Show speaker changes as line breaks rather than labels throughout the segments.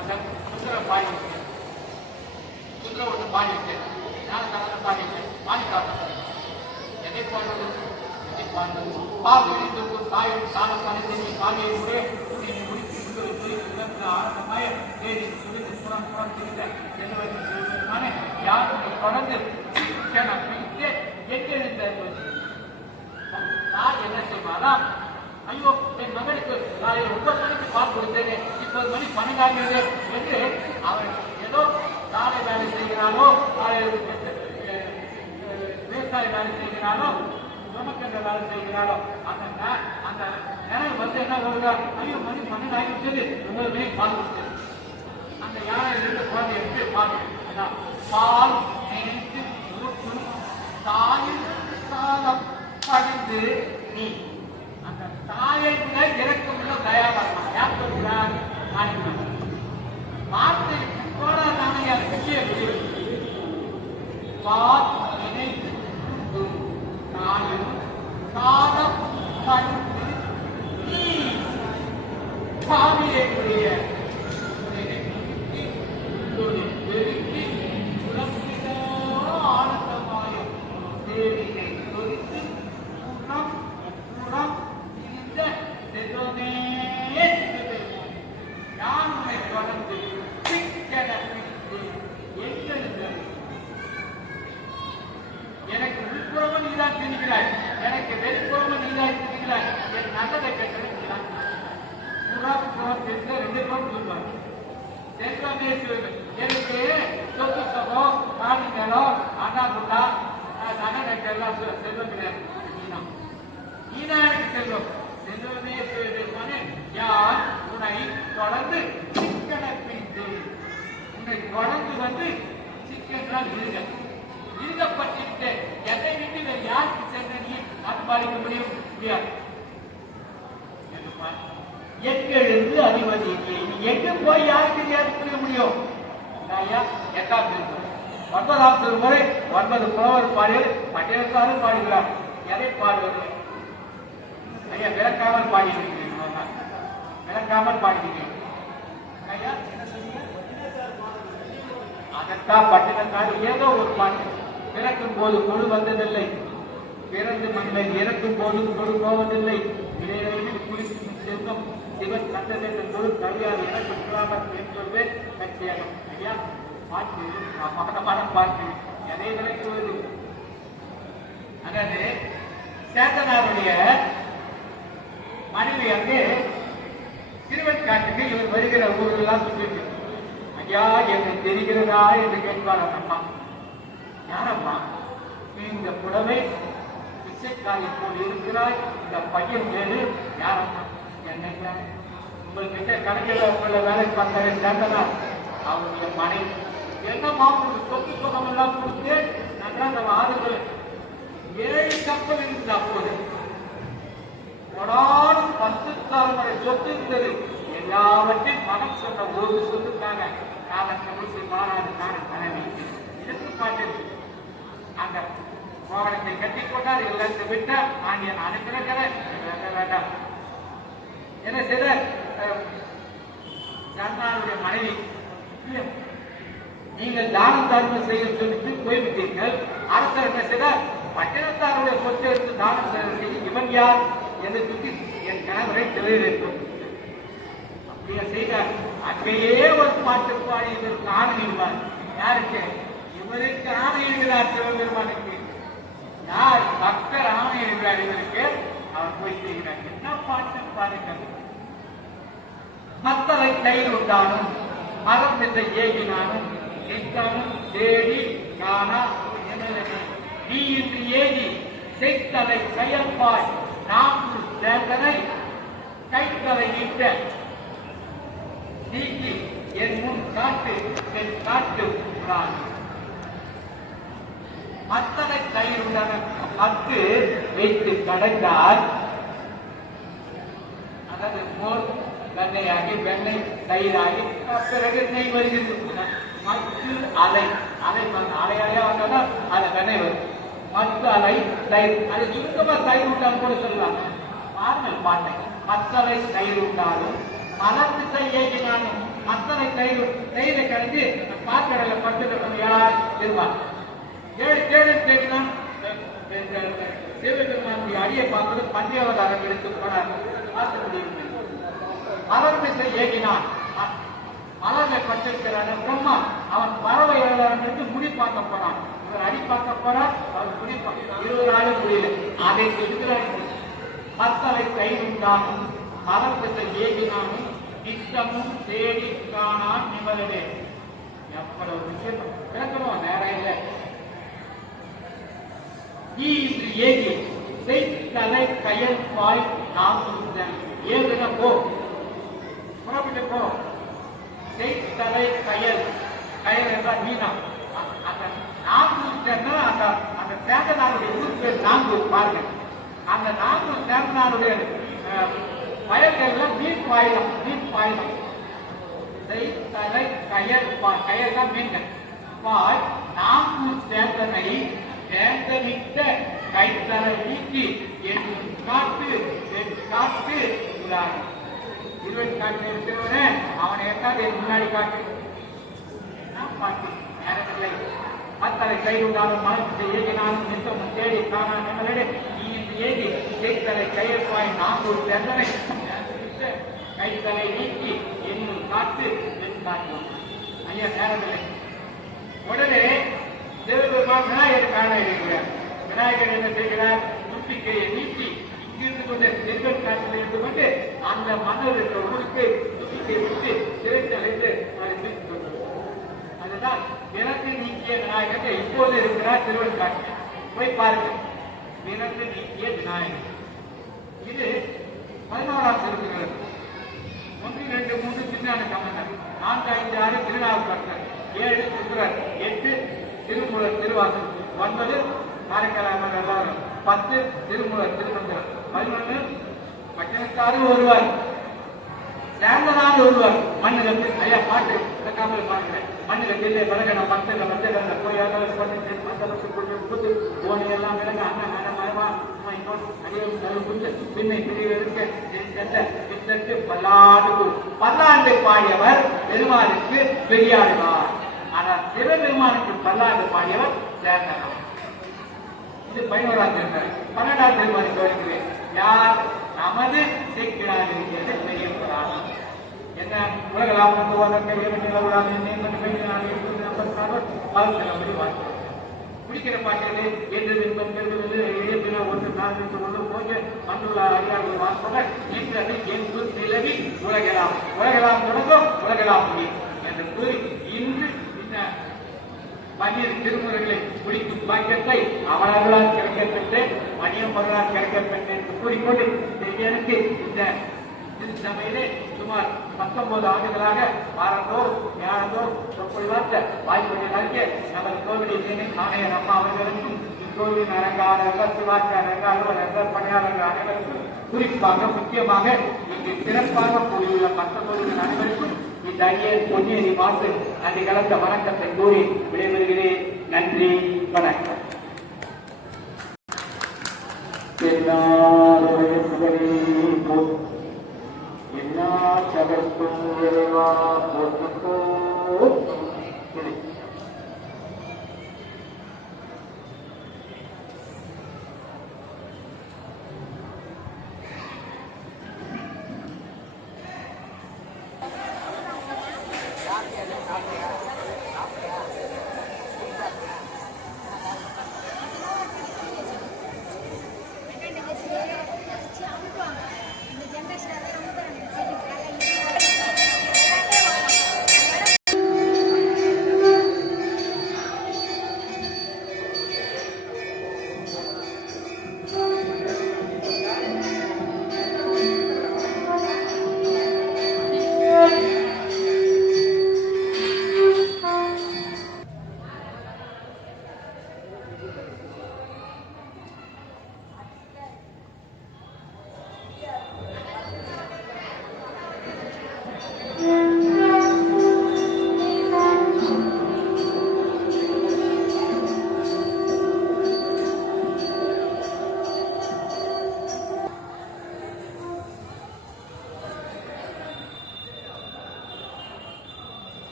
குதிரை பாடி குதிரை ஒன்று பாடிட்டு நான் கலந்து பாடிட்டு பாடி காட்டேன் எதை பாடுவது எதை பாடுவது பாவியை தூக்கு தாயும் சால பணித்து நீ பாவியை முறை நீ முடித்து உங்களை குறித்து ஆரம்பமாய தேடி சுழித்து புறம் புறம் திருத்த செல்வதை சொல்வதற்கான யாருக்கு தொடர்ந்து சிக்கன பிடித்து எங்கெழுந்த நான் என்ன செய்வாரா ஐயோ என் மகனுக்கு காலையில் ஒன்பது மணிக்கு பால் கொடுத்தேனே. இப்போது மணி பன்னெண்டாகிறது என்று அவன் ஏதோ சாலை வேலை செய்கிறானோ விவசாய வேலை செய்கிறானோ சுமக்கின்ற வேலை செய்கிறானோ அந்த அந்த நினைவு வந்து என்ன வருதா ஐயோ மணி பன்னெண்டு ஆகிவிட்டது ஒன்பது மணிக்கு பால் கொடுத்தது அந்த யானை இருந்து குழந்தை எடுத்து பால் பால் சம்பாதிக்க முடியும்? முடியாது. என்று பார். எங்க போய் யாருக்கு தெரியாது புரிய முடியும்? ஐயா? எட்டாம் திருமுறை ஒன்பதாம் திருமுறை ஒன்பது புலவர் பாடல் பட்டியலத்தாரும் பாடுகிறார். எதை பாடுவது? ஐயா விளக்காமல் பாடியிருக்கிறீங்க விளக்காமல் பாடிக்கிறீங்க ஐயா என்ன சொன்னீங்க அதற்காக பட்டினத்தார் ஏதோ ஒரு பாட்டு. பிறக்கும் போது கொடு வந்ததில்லை. பிறந்து மண்ணில் இறக்கும் போது கொடு போவதில்லை இடையிடையில் குளிக்கும் செல்வம் சிவன் கண்டதென்று கொடு கவியார் எனக்கு சொல்லாமல் என் சொல்வேன் கட்சியாகும் ஐயா பாட்டு நான் பாட்டு எதை விளக்குவது? அதாவது சேத்தனாருடைய மனைவி வந்து திருவெண்காட்டுக்கு இவர் வருகிற ஊரெல்லாம் சொல்லிட்டு ஐயா எனக்கு தெரிகிறதா? என்று கேட்பார் அம்மா. யாரம்மா? இந்த புடவை பிச்சைக்காய் போல் இருக்கிறாய். இந்த பையன் பேரு யாரம்மா என்னங்க உங்கள்கிட்ட கணக்கில் உங்களை வேலை பார்த்தாரு சேர்ந்தனா அவருடைய மனைவி. என்னம்மா உங்களுக்கு சொத்து சுகம் எல்லாம் கொடுத்து நல்லா நம்ம ஆளுகள் ஏழு கப்பல் இருந்தது அப்போது கொடான பத்து தலைமுறை சொத்து இருந்தது. எல்லாவற்றையும் பணம் சொன்ன ஒரு சொத்துக்காக நான் தமிழ் மாறாது நான் தலைவி இதுக்கு பாட்டு. அந்த மோகனத்தை கட்டி கொண்டார் எல்லாத்தையும் விட்டார் என் அனுப்பினக்கிறேன் வேண்டாம் என்ன செய்த? சந்தானுடைய மனைவி நீங்கள் தானம் தர்மம் செய்ய சொல்லிட்டு போய்விட்டீர்கள். அரசர் என்ன செய்தார் பட்டினத்தாருடைய சொத்தை எடுத்து தானம் செய்ய இவன் யார் என்று சொல்லி என் கணவரை தெளிவிக்கும் அப்படியே செய்தார். அங்கேயே ஒரு பாட்டு பாடி இதற்கு ஆணையிடுவார் யாருக்கு? இவருக்கு ஆணையிடுகிறார் சிவபெருமானுக்கு யார் பக்தர் ஆணையிடுகிறார் இவருக்கு அவர் போய் செய்கிறார். என்ன பாட்டு பாருங்கள் மத்தலை கையில் உண்டானும் மரம் என்ற ஏகினானும் நித்தமும் தேடி காணா என்னது நீ இன்று ஏகி செய்தலை செயல்பாய் நாம் சேர்ந்தனை கைத்தலை ஈட்ட. நீக்கி என் முன் காட்டு என் காட்டு நான் தயிர் உள்ளன உண்டான பத்து வைத்து கடந்தார். அதாவது மோர் வெண்ணையாகி வெண்ணெய் தயிராகி பிறகு நெய் வருகிறது. மத்து அலை அலை வந்து அலை அலையா வந்தாலும் அந்த வெண்ணெய் வரும். மத்து அலை தயிர் அது சுருக்கமா தயிர் உண்டாலும் கூட சொல்லலாம். பாருங்கள் பாட்டை மத்தலை தயிர் உண்டாலும் மலர் திசை ஏகினாலும் மத்தலை தயிர் தயிரை கலந்து பாத்திரையில பட்டு யார்? இருப்பான் ஏழு தேடு தேடிதான் சிவபெருமானுடைய அடியை பார்த்து பஞ்சவதாரம் எடுத்து போனார் பார்த்து முடியும் ஏகினான். மலர்ல பட்டிருக்கிறான பிரம்மா அவன் பறவை ஏழாண்டு முடி பார்க்க போனான். இவர் அடி பார்க்க போனார் அவர் முடி இருபது நாள் முடியல. அதை இருக்கிறார் மத்தவை கைவிட்டானும் மலர்மிசை ஏகினானும் திட்டமும் தேடி காணான் நிமலனே எவ்வளவு விஷயம். விளக்கணும் நேரம் இல்லை. ஈன்று ஏகி செய்தலை கயல் பாய் நாம் ஏதுன போ புறப்பட்டு போ செய்தலை கயல் கயல் என்றால் மீனா அ- அந்த நாகூர் சேர்ந்தா அந்த அந்த சேந்தனாருடைய ஊர் பேர் நாகூர் பாருங்க அந்த நாகூர் சேந்தனாருடைய அஹ், மீன் பாயிலம் மீன் பாயிலம் செய்தலை கயல் பாய் கயல் தான் மீன்கள் பாய் நாகூர் சேந்தனை சேந்தமிட்ட கைத்தர நீக்கி என் காட்டு என் காட்டு உள்ளார் இருபத்தி காட்டு இருக்கிறவனே அவனை ஏற்காது என் முன்னாடி காட்டு. நான் பாட்டு நேரமில்லை. மத்தலை கைவிடாலும் மனத்தை ஏகினாலும் நித்தமும் தேடி காணா நிமலடே நீ இன்று ஏகி கைத்தலை கையப்பாய் நான் ஒரு சேந்தமிட்ட கைத்தலை நீக்கி என்னும் காத்து என் காட்டு. ஐயா நேரமில்லை. உடனே தேவபெருமான் விநாயகர் காண இருக்கிறார். விநாயகர் என்ன செய்கிறார்? துப்பிக்கையை நீட்டி இங்கிருந்து கொண்டு செல்வன் காட்டில் இருந்து கொண்டு அந்த மன்னர் என்ற ஊருக்கு துப்பிக்கையை விட்டு சிறைத்து அழைத்து கொண்டு அதுதான் பிறந்து நீக்கிய விநாயகர் இப்போது இருக்கிறார் திருவள்ளுவர் போய் பாருங்க. தினத்தை நீக்கிய விநாயகர். இது பதினோராம் திருக்குறள் ஒன்று ரெண்டு மூன்று சின்ன கமனர் நான்கு ஐந்து ஆறு திருநாவுக்கரசர். ஏழு சுந்தரர். எட்டு திருமூலர் திருவாசல் ஒன்பது காரைக்காலாமர் எல்லாரும் பத்து திருமூலர் திருமந்திரம். பதினொன்று பட்டினத்தாறு ஒருவர். சேர்ந்தனார் ஒருவர். மண்ணிலத்தில் ஐயா பாட்டு காமல் பாடுகிறேன் மண்ணிடத்தில் விலகன மத்தில மத்தில போயாத பண்ணி மத்தளத்து கொண்டு கொடுத்து போனி எல்லாம் விலக அண்ணன் அண்ணன் மரமா அடியும் நல் பின்னை பிரிவு பல்லாண்டு பல்லாண்டு பாடியவர் பெருமாளுக்கு பெரியாடுவார் சிவபெருமானுக்கு பல்லாண்டு பாடியவர் சேர்ந்தனார் இது பதினோராம் திருமறை பன்னெண்டாம் திருமறை கவனிக்கிறேன். யார் நமது சேர்க்கிறார் இருக்கிறது பெரிய புராணம் என்ன? உலகலாம் வந்து உலகத்தை நிலவுலாம் மேம்பட்டு பெய்யினால் இருபது ஐம்பத்தாறு பல்கிழமை வாழ்க்கை குடிக்கிற பாட்டிலே என்று இன்பம் பெறுவது எழுப்பின ஒன்று நான்கு ஒன்று போன்ற மண்ணுள்ள அறியாமல் வாசக இன்றது என்று நிலவி உலகலாம். உலகலாம் தொடங்கும் உலகலாம் முடியும். என்று கூறி இன்று இந்த பன்னீர் திருமுறைகளை குடிக்கும் பாக்கியத்தை அவர்களால் கிடைக்கப்பெற்று மணியம் பொருளால் கிடைக்கப்பெற்று என்று கூறிக்கொண்டு எனக்கு இந்த திருச்சபையிலே சுமார் பத்தொன்பது ஆண்டுகளாக வாரந்தோறும் ஞானந்தோறும் சொற்பொழிவாற்ற வாய்ப்புகளில் நமது கோவிலின் ஆணையர் அம்மா அவர்களுக்கும் இக்கோவிலின் அரங்காளர்கள் சிவாச்சி அரங்காளர்கள் பணியாளர்கள் அனைவருக்கும் குறிப்பாக முக்கியமாக இங்கு சிறப்பாக கூடியுள்ள பத்தொன்பது அனைவருக்கும் இந்த அடியே பொன்னேரி மாசு நன்றி கலந்த வணக்கத்தை கூறி விடைபெறுகிறேன் நன்றி வணக்கம் எல்லாருடைய புகழே போற்றும். எல்லா சகத்தும் இறைவா போற்றுக்கோ.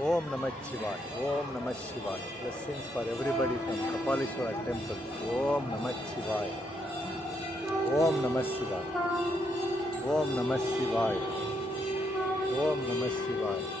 Om Namah Shivaya. Om Namah Shivaya. Blessings for everybody from Kapalishwara temple. Om Namah Shivaya. Om Namah Shivaya. Om Namah Shivaya. Om Namah Shivaya.